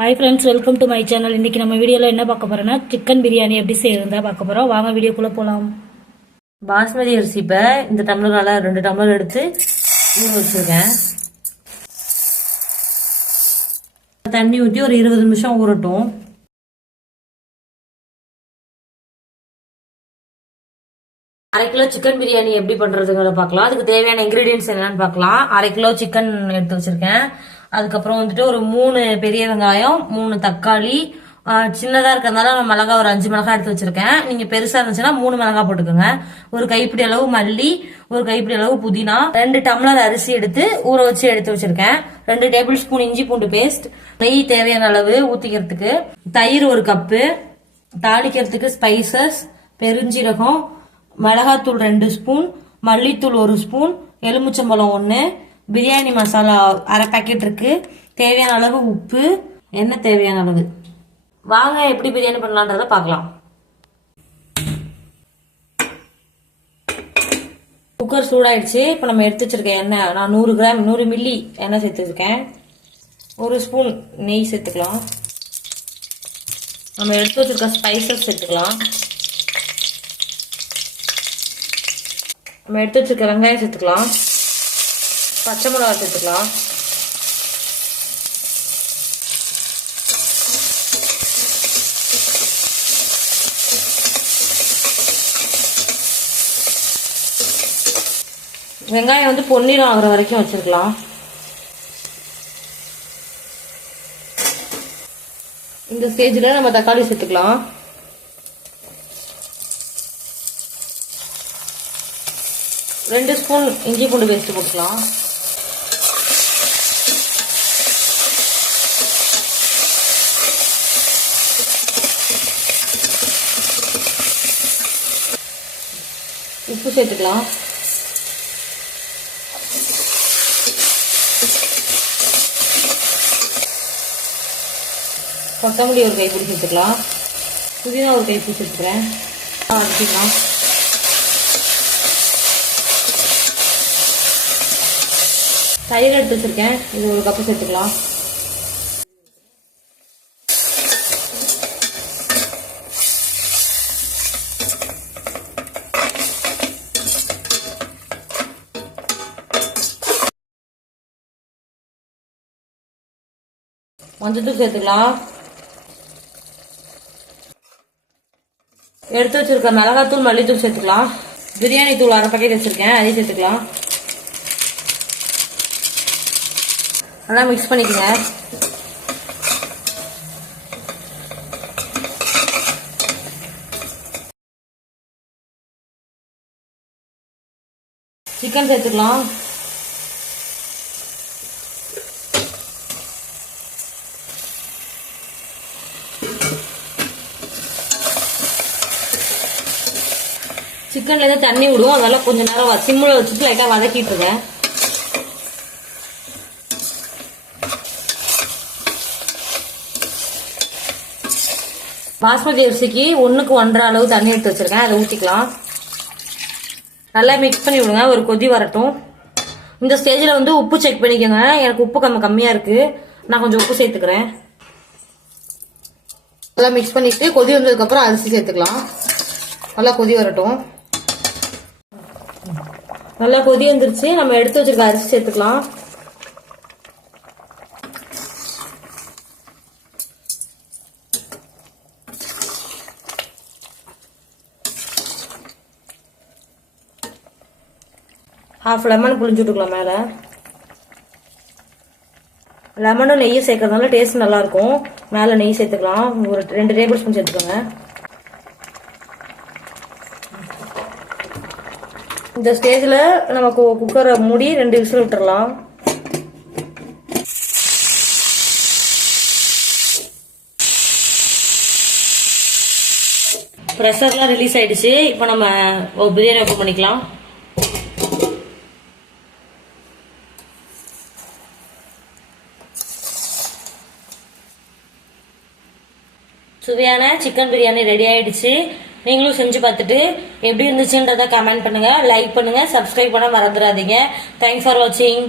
Hi friends welcome to my channel இன்னைக்கு நம்ம வீடியோவில் என்ன பார்க்க போகிறோன்னா சிக்கன் பிரியாணி எப்படி செய்யறதா பார்க்க போகிறோம் வாங்க வீடியோக்குள்ளே போகலாம் பாஸ்மதி அரிசி இப்போ இந்த டம்ளரால ரெண்டு டம்ளர் எடுத்து ஊற வச்சுருக்கேன். தண்ணி ஊற்றி ஒரு இருபது நிமிஷம் ஊறட்டும். அரை கிலோ சிக்கன் பிரியாணி எப்படி பண்றதுங்கிறத பார்க்கலாம். அதுக்கு தேவையான இன்கிரீடியன்ஸ் என்னன்னு பார்க்கலாம். அரை கிலோ சிக்கன் எடுத்து வச்சிருக்கேன். அதுக்கப்புறம் வந்துட்டு ஒரு மூணு பெரிய வெங்காயம் மூணு தக்காளி சின்னதாக இருக்கிறதுனால நான் மிளகா ஒரு அஞ்சு மிளகா எடுத்து வச்சிருக்கேன். நீங்கள் பெருசாக இருந்துச்சுன்னா மூணு மிளகா போட்டுக்கோங்க. ஒரு கைப்பிடி அளவு மல்லி ஒரு கைப்பிடி அளவு புதினா ரெண்டு டம்ளர் அரிசி எடுத்து ஊற வச்சு எடுத்து வச்சிருக்கேன். ரெண்டு டேபிள் ஸ்பூன் இஞ்சி பூண்டு பேஸ்ட் நெய் தேவையான அளவு ஊற்றிக்கிறதுக்கு தயிர் ஒரு கப்பு தாளிக்கிறதுக்கு ஸ்பைசஸ் பெருஞ்சீரகம் மிளகாத்தூள் ரெண்டு ஸ்பூன் மல்லித்தூள் ஒரு ஸ்பூன் எலுமிச்சம்பழம் ஒன்று பிரியாணி மசாலா அரை பேக்கெட் இருக்கு. தேவையான அளவு உப்பு. எண்ணெய் தேவையான அளவு? வாங்க எப்படி பிரியாணி பண்ணலான்றத பார்க்கலாம். குக்கர் சூடாயிடுச்சு. இப்போ நம்ம எடுத்து வச்சிருக்க எண்ணெய் நான் நூறு கிராம் நூறு மில்லி எண்ணெய் சேர்த்துருக்கேன். ஒரு ஸ்பூன் நெய் சேர்த்துக்கலாம். நம்ம எடுத்து வச்சிருக்க ஸ்பைசஸ் சேர்த்துக்கலாம். நம்ம எடுத்து வச்சுருக்க வெங்காயம் சேர்த்துக்கலாம். பச்சை மிளகா சேர்த்துக்கலாம். வெங்காயம் வந்து பொன்னிறம் ஆகிற வரைக்கும் வச்சுருக்கலாம். இந்த ஸ்டேஜில் நம்ம தக்காளி சேர்த்துக்கலாம். ரெண்டு ஸ்பூன் இஞ்சி பூண்டு பேஸ்ட் போட்டுக்கலாம். உப்பு சேர்த்துக்கலாம். கொத்தமல்லி ஒரு கைப்பிடி சேர்த்துக்கலாம் புதினா ஒரு கைப்பிடி சேர்த்துக்கிறேன் அரைச்சிக்கலாம் தயிர் எடுத்து வச்சிருக்கேன். இது ஒரு கப்பு சேர்த்துக்கலாம். மஞ்சத்தூள் சேர்த்துக்கலாம். எடுத்து வச்சிருக்க மிளகாத்தூள் மல்லித்தூள் சேர்த்துக்கலாம். பிரியாணி தூள் அரை பாக்கெட் வச்சிருக்கேன். அதையும் சேர்த்துக்கலாம். நல்லா மிக்ஸ் பண்ணிக்கங்க. சிக்கன் சேர்த்துக்கலாம். சிக்கன்ல தண்ணி விடுவோம். அதெல்லாம் கொஞ்ச நேரம் சிம்மில் வச்சுட்டு லைட்டாக வதக்கிட்டு பாஸ்மதி அரிசிக்கு ஒன்றுக்கு ஒன்றரை அளவு தண்ணி எடுத்து வச்சுருக்கேன். அதை ஊற்றிக்கலாம் நல்லா மிக்ஸ் பண்ணி விடுங்க. ஒரு கொதி வரட்டும். இந்த ஸ்டேஜில் வந்து உப்பு செக் பண்ணிக்கோங்க. எனக்கு உப்பு கம்மி கம்மியாக இருக்குது நான் கொஞ்சம் உப்பு சேர்த்துக்கிறேன். நல்லா மிக்ஸ் பண்ணிவிட்டு கொதி வந்ததுக்கப்புறம் அரிசி சேர்த்துக்கலாம். நல்லா கொதி வரட்டும். நல்லா கொதி வந்துருச்சு. நம்ம எடுத்து வச்சுருக்க அரிசி சேர்த்துக்கலாம். ஹாஃப் லெமன் புளிஞ்சு விட்டுக்கலாம் மேலே லெமனும் நெய்யும் சேர்க்கறதுனால டேஸ்ட் நல்லாயிருக்கும் மேலே நெய் சேர்த்துக்கலாம். ஒரு ரெண்டு டேபிள் ஸ்பூன் சேர்த்துக்கோங்க. இந்த ஸ்டேஜில் நமக்கு குக்கரை மூடி ரெண்டு விசில் விட்டுறலாம். ப்ரெஷர்லாம் ரிலீஸ் ஆயிடுச்சு. இப்போ நம்ம பிரியாணி ஓப்பன் பண்ணிக்கலாம். சுவையான சிக்கன் பிரியாணி ரெடி ஆயிடுச்சு. நீங்களும் செஞ்சு பார்த்துட்டு எப்படி இருந்துச்சுன்றத கமெண்ட் பண்ணுங்க லைக் பண்ணுங்க சப்ஸ்கிரைப் பண்ண மறந்துடாதீங்க. தேங்க்ஸ் ஃபார் வாட்சிங்